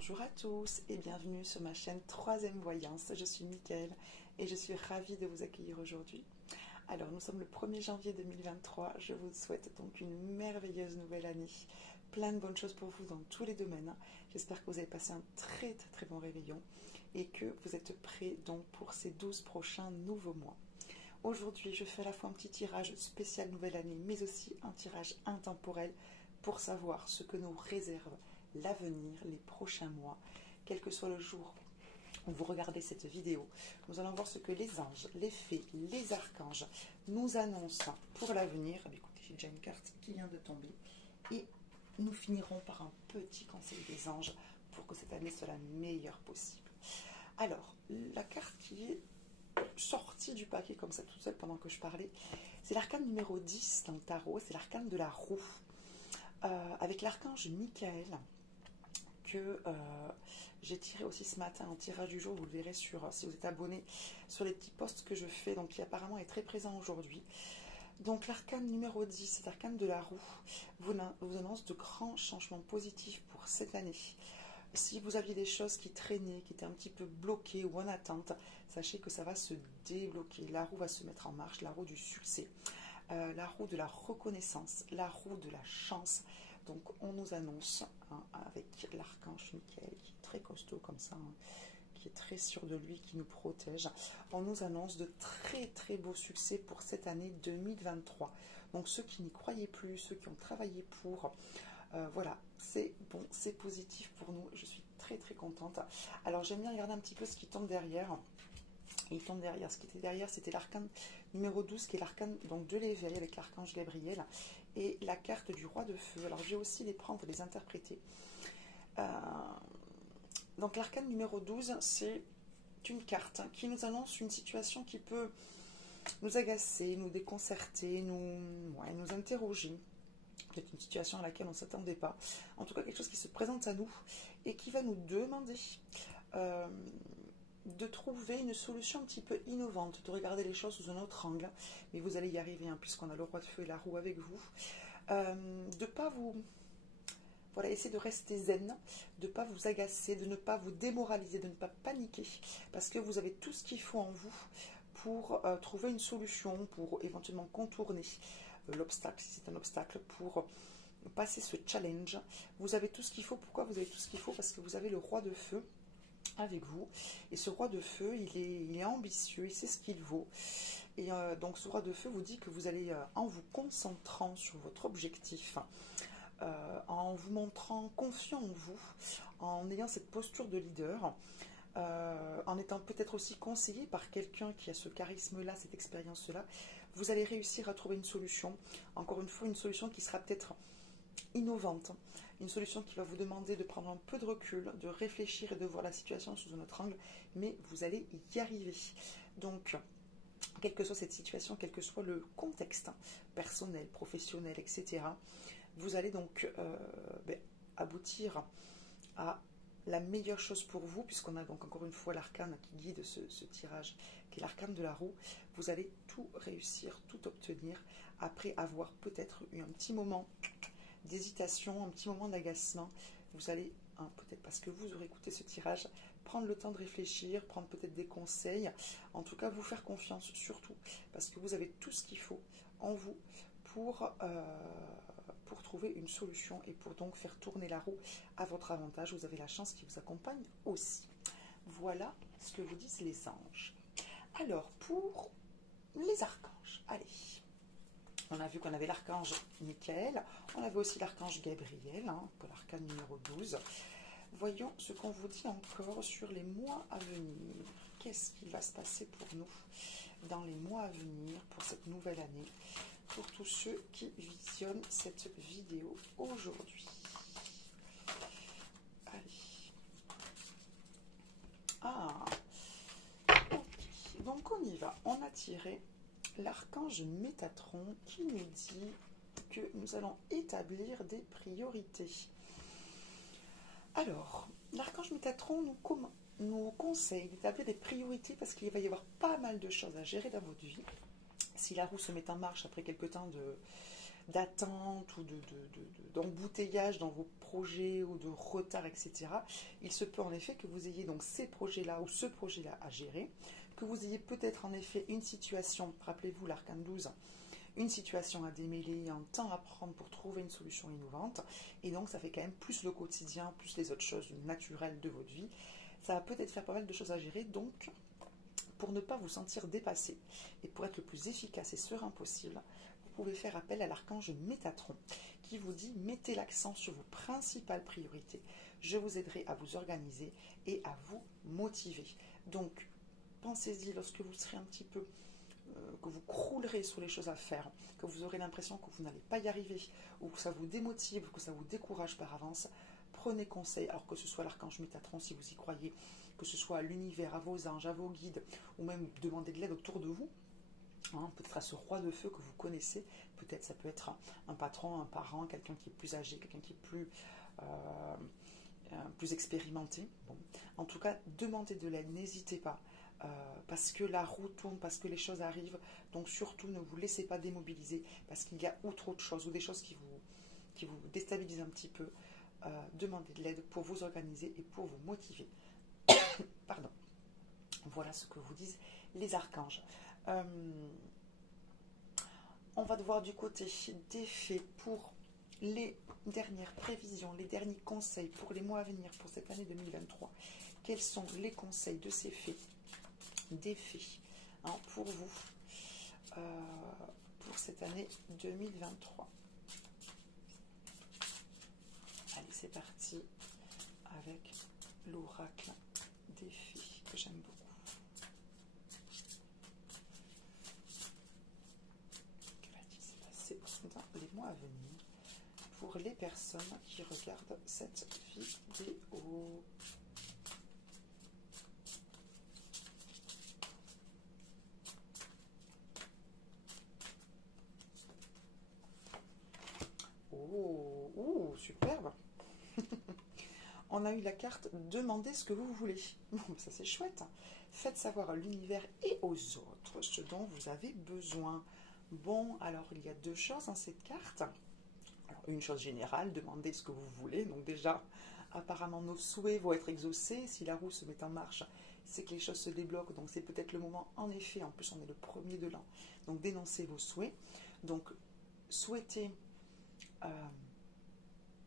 Bonjour à tous et bienvenue sur ma chaîne Troisième Voyance. Je suis Mickaëlle et je suis ravie de vous accueillir aujourd'hui. Alors nous sommes le 1er janvier 2023. Je vous souhaite donc une merveilleuse nouvelle année. Plein de bonnes choses pour vous dans tous les domaines. J'espère que vous avez passé un très bon réveillon et que vous êtes prêts donc pour ces 12 prochains nouveaux mois. Aujourd'hui, je fais à la fois un petit tirage spécial nouvelle année, mais aussi un tirage intemporel pour savoir ce que nous réserve l'avenir, les prochains mois, quel que soit le jour où vous regardez cette vidéo. Nous allons voir ce que les anges, les fées, les archanges nous annoncent pour l'avenir. Écoutez, j'ai déjà une carte qui vient de tomber. Et nous finirons par un petit conseil des anges pour que cette année soit la meilleure possible. Alors, la carte qui est sortie du paquet comme ça toute seule pendant que je parlais, c'est l'arcane numéro 10 dans le tarot, c'est l'arcane de la roue. Avec l'archange Michael, que j'ai tiré aussi ce matin en tirage du jour, vous le verrez si vous êtes abonné sur les petits posts que je fais, donc qui apparemment est très présent aujourd'hui. Donc l'arcane numéro 10, cet arcane de la roue, vous annonce de grands changements positifs pour cette année. Si vous aviez des choses qui traînaient, qui étaient un petit peu bloquées ou en attente, sachez que ça va se débloquer. La roue va se mettre en marche, la roue du succès, la roue de la reconnaissance, la roue de la chance. Donc on nous annonce avec l'archange Michael, qui est très costaud comme ça, qui est très sûr de lui, qui nous protège. On nous annonce de très beaux succès pour cette année 2023. Donc ceux qui n'y croyaient plus, ceux qui ont travaillé pour, voilà, c'est bon, c'est positif pour nous. Je suis très contente. Alors j'aime bien regarder un petit peu ce qui tombe derrière. Et il tombe derrière. Ce qui était derrière, c'était l'arcane numéro 12, qui est l'arcane donc de l'éveil avec l'archange Gabriel et la carte du roi de feu. Alors je vais aussi les prendre, les interpréter. Donc l'arcane numéro 12, c'est une carte qui nous annonce une situation qui peut nous agacer, nous déconcerter, nous interroger. Peut-être une situation à laquelle on ne s'attendait pas. En tout cas, quelque chose qui se présente à nous et qui va nous demander de trouver une solution un petit peu innovante, de regarder les choses sous un autre angle. Mais vous allez y arriver, hein, puisqu'on a le roi de feu et la roue avec vous. De ne pas vous... Voilà, essayez de rester zen, de ne pas vous agacer, de ne pas vous démoraliser, de ne pas paniquer, parce que vous avez tout ce qu'il faut en vous pour trouver une solution, pour éventuellement contourner l'obstacle, si c'est un obstacle, pour passer ce challenge. Vous avez tout ce qu'il faut. Pourquoi vous avez tout ce qu'il faut? Parce que vous avez le roi de feu avec vous, et ce roi de feu, il est ambitieux, il sait ce qu'il vaut, et donc ce roi de feu vous dit que vous allez, en vous concentrant sur votre objectif, en vous montrant confiant en vous, en ayant cette posture de leader, en étant peut-être aussi conseillé par quelqu'un qui a ce charisme-là, cette expérience-là, vous allez réussir à trouver une solution, encore une fois, une solution qui sera peut-être innovante, une solution qui va vous demander de prendre un peu de recul, de réfléchir et de voir la situation sous un autre angle, mais vous allez y arriver. Donc, quelle que soit cette situation, quel que soit le contexte personnel, professionnel, etc., vous allez donc aboutir à la meilleure chose pour vous, puisqu'on a donc encore une fois l'arcane qui guide ce tirage, qui est l'arcane de la roue. Vous allez tout réussir, tout obtenir, après avoir peut-être eu un petit moment d'hésitation, un petit moment d'agacement. Vous allez, peut-être parce que vous aurez écouté ce tirage, prendre le temps de réfléchir, prendre peut-être des conseils, en tout cas vous faire confiance surtout, parce que vous avez tout ce qu'il faut en vous pour trouver une solution et pour donc faire tourner la roue à votre avantage. Vous avez la chance qui vous accompagne aussi. Voilà ce que vous disent les anges. Alors, pour les archanges, allez. On a vu qu'on avait l'archange Michael, on avait aussi l'archange Gabriel, pour l'arcane numéro 12. Voyons ce qu'on vous dit encore sur les mois à venir. Qu'est-ce qui va se passer pour nous dans les mois à venir, pour cette nouvelle année, pour tous ceux qui visionnent cette vidéo aujourd'hui. Allez. Ok. Donc on y va. On a tiré l'archange Métatron qui nous dit que nous allons établir des priorités. Alors, l'archange Métatron nous conseille d'établir des priorités parce qu'il va y avoir pas mal de choses à gérer dans votre vie. Si la roue se met en marche après quelque temps d'attente ou d'embouteillage dans vos projets ou de retard, etc., il se peut en effet que vous ayez donc ces projets-là ou ce projet-là à gérer, que vous ayez peut-être en effet une situation, rappelez-vous l'arcane 12, une situation à démêler, un temps à prendre pour trouver une solution innovante, et donc ça fait quand même plus le quotidien, plus les autres choses naturelles de votre vie. Ça va peut-être faire pas mal de choses à gérer, donc pour ne pas vous sentir dépassé et pour être le plus efficace et serein possible, vous pouvez faire appel à l'archange Métatron qui vous dit mettez l'accent sur vos principales priorités. Je vous aiderai à vous organiser et à vous motiver. Donc, pensez-y lorsque vous serez un petit peu, que vous croulerez sur les choses à faire, que vous aurez l'impression que vous n'allez pas y arriver, ou que ça vous démotive, ou que ça vous décourage par avance. Prenez conseil, alors que ce soit l'archange Métatron si vous y croyez, que ce soit à l'univers, à vos anges, à vos guides, ou même demander de l'aide autour de vous. Peut-être à ce roi de feu que vous connaissez, peut-être ça peut être un patron, un parent, quelqu'un qui est plus âgé, quelqu'un qui est plus expérimenté. Bon. En tout cas, demandez de l'aide, n'hésitez pas, parce que la roue tourne, parce que les choses arrivent, donc surtout ne vous laissez pas démobiliser, parce qu'il y a ou trop de choses, ou des choses qui vous déstabilisent un petit peu. Demandez de l'aide pour vous organiser et pour vous motiver. Pardon. Voilà ce que vous disent les archanges. On va devoir du côté des fées pour les dernières prévisions, les derniers conseils pour les mois à venir pour cette année 2023. Quels sont les conseils de ces fées, des fées, pour vous, pour cette année 2023? Allez, c'est parti avec l'oracle des fées que j'aime beaucoup. Dans les mois à venir pour les personnes qui regardent cette vidéo. Oh, superbe. On a eu la carte demandez ce que vous voulez. Bon, ça c'est chouette. Faites savoir à l'univers et aux autres ce dont vous avez besoin. Bon, alors il y a deux choses dans cette carte. Alors, une chose générale, demandez ce que vous voulez. Donc déjà, apparemment, nos souhaits vont être exaucés. Si la roue se met en marche, c'est que les choses se débloquent. Donc c'est peut-être le moment, en effet, en plus on est le premier de l'an. Donc dénoncez vos souhaits. Donc souhaitez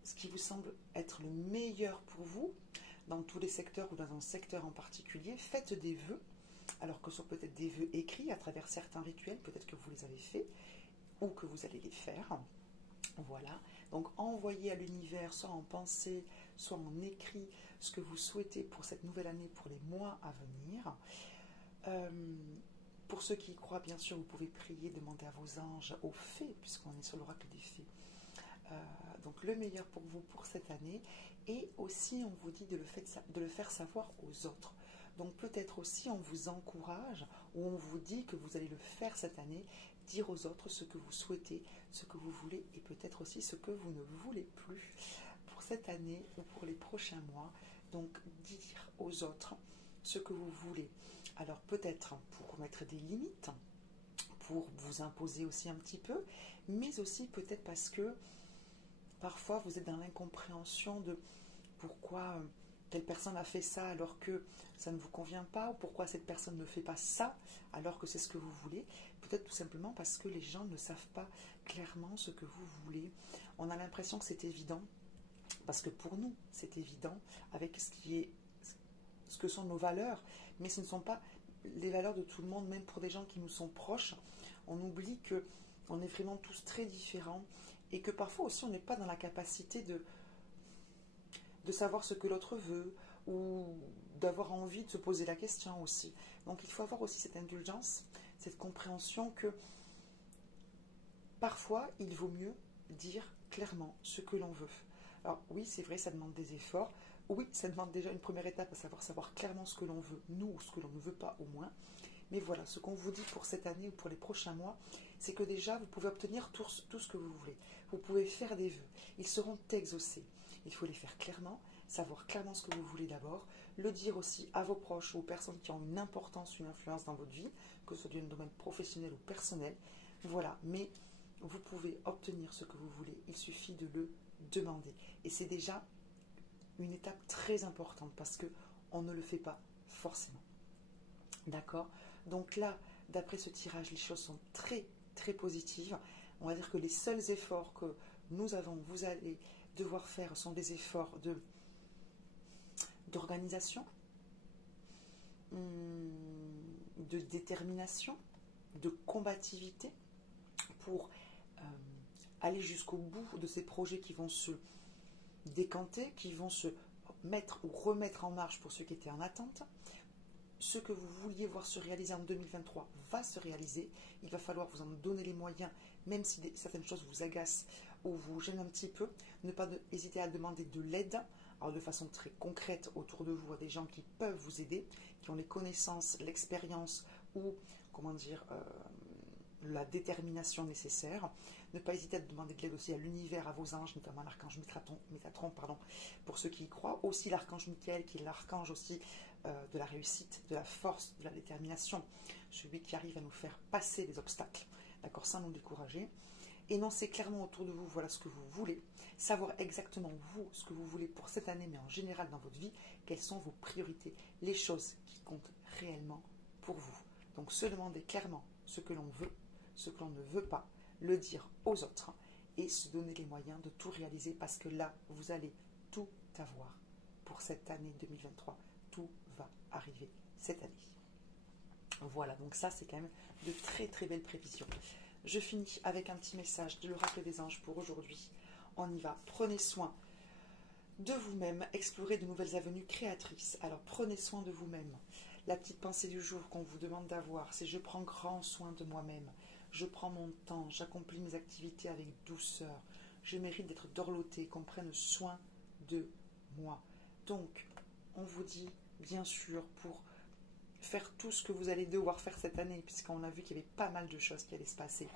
ce qui vous semble être le meilleur pour vous, dans tous les secteurs ou dans un secteur en particulier. Faites des vœux. Alors que ce sont peut-être des vœux écrits à travers certains rituels, peut-être que vous les avez faits ou que vous allez les faire. Voilà, donc envoyez à l'univers, soit en pensée, soit en écrit, ce que vous souhaitez pour cette nouvelle année, pour les mois à venir. Pour ceux qui y croient, bien sûr, vous pouvez prier, demander à vos anges, aux fées, puisqu'on est sur l'oracle des fées. Donc le meilleur pour vous pour cette année. Et aussi, on vous dit de le faire savoir aux autres. Donc peut-être aussi on vous encourage ou on vous dit que vous allez le faire cette année, dire aux autres ce que vous souhaitez, ce que vous voulez et peut-être aussi ce que vous ne voulez plus pour cette année ou pour les prochains mois. Donc dire aux autres ce que vous voulez. Alors peut-être pour mettre des limites, pour vous imposer aussi un petit peu, mais aussi peut-être parce que parfois vous êtes dans l'incompréhension de pourquoi telle personne a fait ça alors que ça ne vous convient pas, ou pourquoi cette personne ne fait pas ça alors que c'est ce que vous voulez. Peut-être tout simplement parce que les gens ne savent pas clairement ce que vous voulez. On a l'impression que c'est évident, parce que pour nous c'est évident avec ce que sont nos valeurs, mais ce ne sont pas les valeurs de tout le monde, même pour des gens qui nous sont proches. On oublie que on est vraiment tous très différents et que parfois aussi on n'est pas dans la capacité de savoir ce que l'autre veut ou d'avoir envie de se poser la question aussi. Donc il faut avoir aussi cette indulgence, cette compréhension que parfois il vaut mieux dire clairement ce que l'on veut. Alors oui, c'est vrai, ça demande des efforts. Oui, ça demande déjà une première étape, à savoir clairement ce que l'on veut, nous, ou ce que l'on ne veut pas au moins. Mais voilà, ce qu'on vous dit pour cette année ou pour les prochains mois, c'est que déjà, vous pouvez obtenir tout ce que vous voulez. Vous pouvez faire des vœux. Ils seront exaucés. Il faut les faire clairement, savoir clairement ce que vous voulez d'abord, le dire aussi à vos proches ou aux personnes qui ont une importance, une influence dans votre vie, que ce soit dans le domaine professionnel ou personnel. Voilà, mais vous pouvez obtenir ce que vous voulez. Il suffit de le demander. Et c'est déjà une étape très importante parce qu'on ne le fait pas forcément. D'accord? Donc là, d'après ce tirage, les choses sont très, très positives. On va dire que les seuls efforts que vous allez devoir faire sont des efforts d'organisation, de détermination, de combativité pour aller jusqu'au bout de ces projets qui vont se décanter, qui vont se mettre ou remettre en marche pour ceux qui étaient en attente. Ce que vous vouliez voir se réaliser en 2023 va se réaliser. Il va falloir vous en donner les moyens, même si certaines choses vous agacent ou vous gênent un petit peu. Ne pas hésiter à demander de l'aide, alors de façon très concrète autour de vous, à des gens qui peuvent vous aider, qui ont les connaissances, l'expérience ou, comment dire, la détermination nécessaire. Ne pas hésiter à demander de l'aide aussi à l'univers, à vos anges, notamment l'archange Métatron, pour ceux qui y croient. Aussi l'archange Michael, qui est l'archange aussi de la réussite, de la force, de la détermination. Celui qui arrive à nous faire passer les obstacles, d'accord, sans nous décourager. Énoncez clairement autour de vous, voilà ce que vous voulez. Savoir exactement vous, ce que vous voulez pour cette année, mais en général dans votre vie, quelles sont vos priorités, les choses qui comptent réellement pour vous. Donc se demander clairement ce que l'on veut, ce que l'on ne veut pas, le dire aux autres et se donner les moyens de tout réaliser parce que là, vous allez tout avoir pour cette année 2023. Tout va arriver cette année. Voilà, donc ça c'est quand même de très très belles prévisions. Je finis avec un petit message de l'oracle des anges pour aujourd'hui. On y va. Prenez soin de vous-même, explorez de nouvelles avenues créatrices. Alors prenez soin de vous-même. La petite pensée du jour qu'on vous demande d'avoir, c'est je prends grand soin de moi-même. Je prends mon temps, j'accomplis mes activités avec douceur. Je mérite d'être dorlotée, qu'on prenne soin de moi. Donc, on vous dit, bien sûr, pour faire tout ce que vous allez devoir faire cette année, puisqu'on a vu qu'il y avait pas mal de choses qui allaient se passer,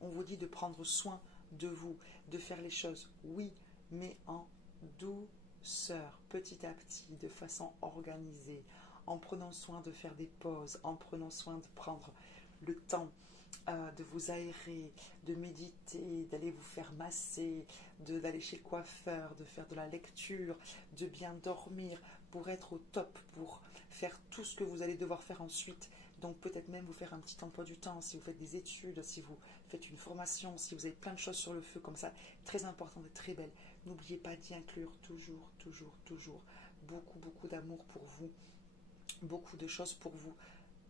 on vous dit de prendre soin de vous, de faire les choses, oui, mais en douceur, petit à petit, de façon organisée, en prenant soin de faire des pauses, en prenant soin de prendre le temps de vous aérer, de méditer, d'aller vous faire masser, d'aller chez le coiffeur, de faire de la lecture, de bien dormir pour être au top, pour faire tout ce que vous allez devoir faire ensuite. Donc peut-être même vous faire un petit emploi du temps, si vous faites des études, si vous faites une formation, si vous avez plein de choses sur le feu comme ça, très importante et très belle. N'oubliez pas d'y inclure toujours, toujours, toujours beaucoup, beaucoup d'amour pour vous, beaucoup de choses pour vous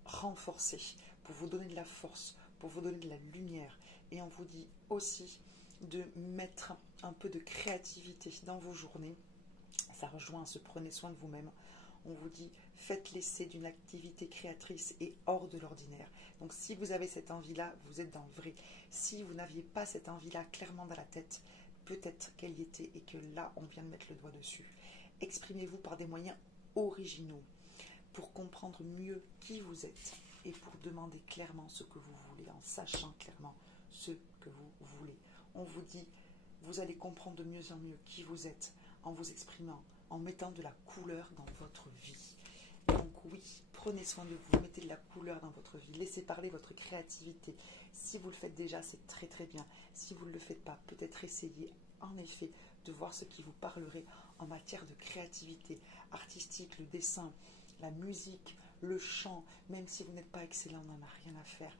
renforcer, pour vous donner de la force, pour vous donner de la lumière. Et on vous dit aussi de mettre un peu de créativité dans vos journées. Ça rejoint ce prenez soin de vous-même. On vous dit faites l'essai d'une activité créatrice et hors de l'ordinaire. Donc si vous avez cette envie-là, vous êtes dans le vrai. Si vous n'aviez pas cette envie-là clairement dans la tête, peut-être qu'elle y était et que là, on vient de mettre le doigt dessus. Exprimez-vous par des moyens originaux pour comprendre mieux qui vous êtes et pour demander clairement ce que vous voulez, en sachant clairement ce que vous voulez. On vous dit, vous allez comprendre de mieux en mieux qui vous êtes en vous exprimant, en mettant de la couleur dans votre vie. Donc oui, prenez soin de vous, mettez de la couleur dans votre vie, laissez parler votre créativité. Si vous le faites déjà, c'est très très bien. Si vous ne le faites pas, peut-être essayez en effet de voir ce qui vous parlerait en matière de créativité artistique, le dessin, la musique, le chant, même si vous n'êtes pas excellent, on n'en a rien à faire.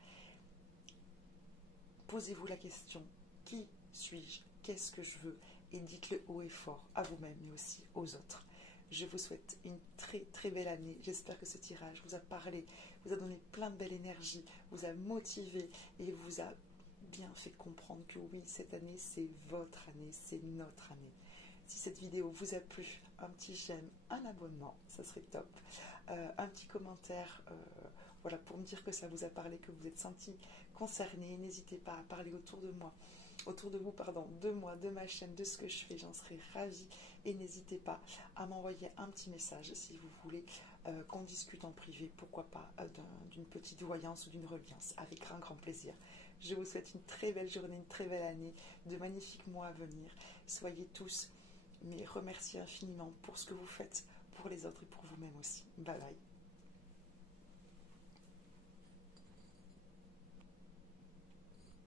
Posez-vous la question, qui suis-je? Qu'est-ce que je veux? Et dites-le haut et fort à vous-même, mais aussi aux autres. Je vous souhaite une très très belle année. J'espère que ce tirage vous a parlé, vous a donné plein de belle énergie, vous a motivé et vous a bien fait comprendre que oui, cette année, c'est votre année, c'est notre année. Si cette vidéo vous a plu, un petit j'aime, un abonnement, ça serait top. Un petit commentaire voilà, pour me dire que ça vous a parlé, que vous êtes senti concerné. N'hésitez pas à parler autour de moi, de moi, de ma chaîne, de ce que je fais. J'en serais ravie. Et n'hésitez pas à m'envoyer un petit message si vous voulez qu'on discute en privé, pourquoi pas d'une petite voyance ou d'une reliance, avec un grand plaisir. Je vous souhaite une très belle journée, une très belle année, de magnifiques mois à venir. Soyez tous mais remerciez infiniment pour ce que vous faites pour les autres et pour vous-même aussi. Bye bye.